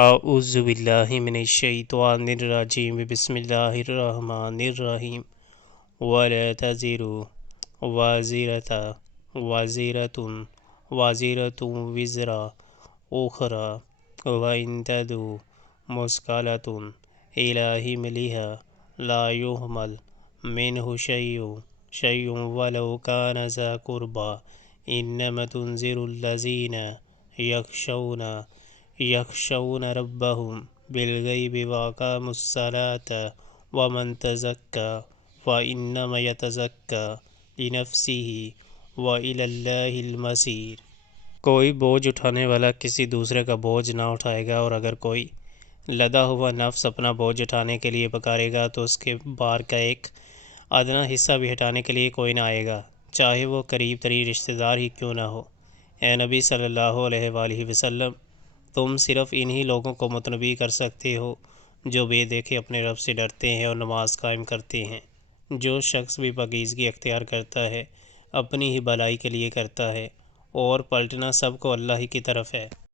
اعوذ باللہ من الشیطان الرجیم بسم اللہ الرحمن الرحیم ولا تزر وازرة وازرة وزر اخرى وإن تدع مثقلة إلى حملها لا يحمل منه شيء ولو كان ذا قربى إنما تنذر الذين يخشون ربهم بالغیب وأقاموا الصلاة ومن تزكى فإنما يتزكى لنفسه وإلى الله المصير۔ کوئی بوجھ اٹھانے والا کسی دوسرے کا بوجھ نہ اٹھائے گا، اور اگر کوئی لدا ہوا نفس اپنا بوجھ اٹھانے کے لیے پکارے گا تو اس کے بار کا ایک ادنا حصہ بھی ہٹانے کے لیے کوئی نہ آئے گا، چاہے وہ قریب ترین رشتہ دار ہی کیوں نہ ہو۔ اے نبی صلی اللہ علیہ وآلہ وسلم، تم صرف انہی لوگوں کو متنبی کر سکتے ہو جو بے دیکھے اپنے رب سے ڈرتے ہیں اور نماز قائم کرتے ہیں۔ جو شخص بھی پاکیزگی اختیار کرتا ہے اپنی ہی بھلائی کے لیے کرتا ہے، اور پلٹنا سب کو اللہ ہی کی طرف ہے۔